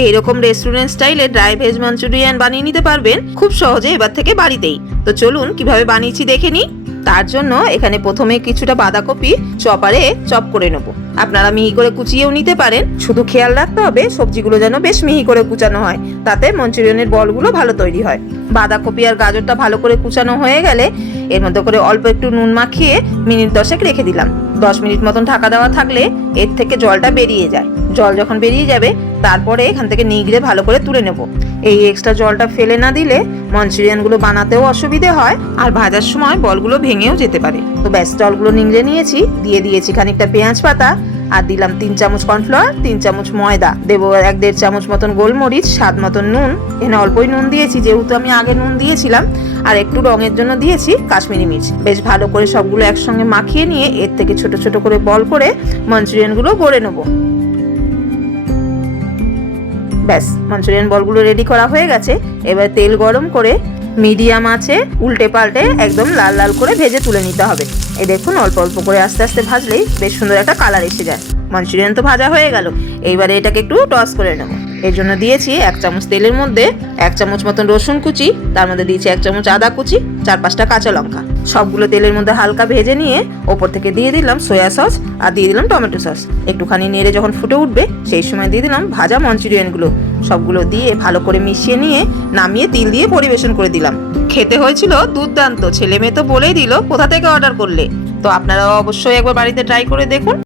এইরকম রেস্টুরেন্ট স্টাইলে dry veg Manchurian বানিয়ে নিতে পারবেন খুব সহজে এবার থেকে বাড়িতেই। তো চলুন কিভাবে বানিয়েছি দেখে নিই। তার জন্য এখানে প্রথমে কিছুটা বাঁধাকপি চপারে চপ করে নেব। আপনারা মিহি করে কুচিয়েও নিতে পারেন, শুধু খেয়াল রাখতে হবে সবজিগুলো যেন বেশ মিহি করে কুচানো হয়, তাতে মঞ্চুরিয়ানের বলগুলো ভালো তৈরি হয়। বাঁধাকপি আর গাজরটা ভালো করে কুচানো হয়ে গেলে এর মধ্যে করে অল্প একটু নুন মাখিয়ে মিনিট 10 রেখে দিলাম। 10 মিনিট মতন ঢাকা দেওয়া থাকলে এর থেকে জলটা বেরিয়ে যায়। জল যখন বেরিয়ে যাবে তারপরে এখান থেকে নিগড়ে ভালো করে তুলে নেব। এই এক্সট্রা জলটা ফেলে না দিলে মঞ্চুরিয়ানগুলো বানাতেও অসুবিধে হয় আর ভাজার সময় বলগুলো ভেঙেও যেতে পারে। তো ব্যাস জলগুলো নিংড়ে নিয়েছি, দিয়ে দিয়েছি খানিকটা পেঁয়াজ পাতা আর দিলাম 3 চামচ কর্নফ্লাওয়ার, 3 চামচ ময়দা, দেবো 1-1.5 চামচ মতন গোলমরিচ, স্বাদ মতন নুন। এখানে অল্পই নুন দিয়েছি যেহেতু আমি আগে নুন দিয়েছিলাম, আর একটু রঙের জন্য দিয়েছি কাশ্মীরি মির্চ। বেশ ভালো করে সবগুলো একসঙ্গে মাখিয়ে নিয়ে এর থেকে ছোট ছোট করে বল করে মঞ্চুরিয়ানগুলো গড়ে নেবো। ব্যাস মঞ্চুরিয়ান বলগুলো রেডি করা হয়ে গেছে। এবার তেল গরম করে মিডিয়াম আঁচে উল্টে পাল্টে একদম লাল লাল করে ভেজে তুলে নিতে হবে। এই দেখুন অল্প অল্প করে আস্তে আস্তে ভাজলেই বেশ সুন্দর একটা কালার এসে যায়। মঞ্চুরিয়ান তো ভাজা হয়ে গেল, এইবারে এটাকে একটু টস করে নেব। এর জন্য দিয়েছি 1 চামচ তেলের মধ্যে 1 চামচ মতন রসুন কুচি, তার মধ্যে দিয়েছি 1 চামচ আদা কুচি, 4-5টা কাঁচা লঙ্কা। সবগুলো তেলের মধ্যে হালকা ভেজে নিয়ে ওপর থেকে দিয়ে দিলাম সয়া সস আর দিয়ে দিলাম টমেটো সস। একটুখানি নেড়ে যখন ফুটে উঠবে সেই সময় দিয়ে দিলাম ভাজা মঞ্চুরিয়ানগুলো। সবগুলো দিয়ে ভালো করে মিশিয়ে নিয়ে নামিয়ে তিল দিয়ে পরিবেশন করে দিলাম। খেতে হয়েছিল দুর্দান্ত। ছেলে মেয়ে তো বলেই দিল কোথা থেকে অর্ডার করলে। তো আপনারাও অবশ্যই একবার বাড়িতে ট্রাই করে দেখুন।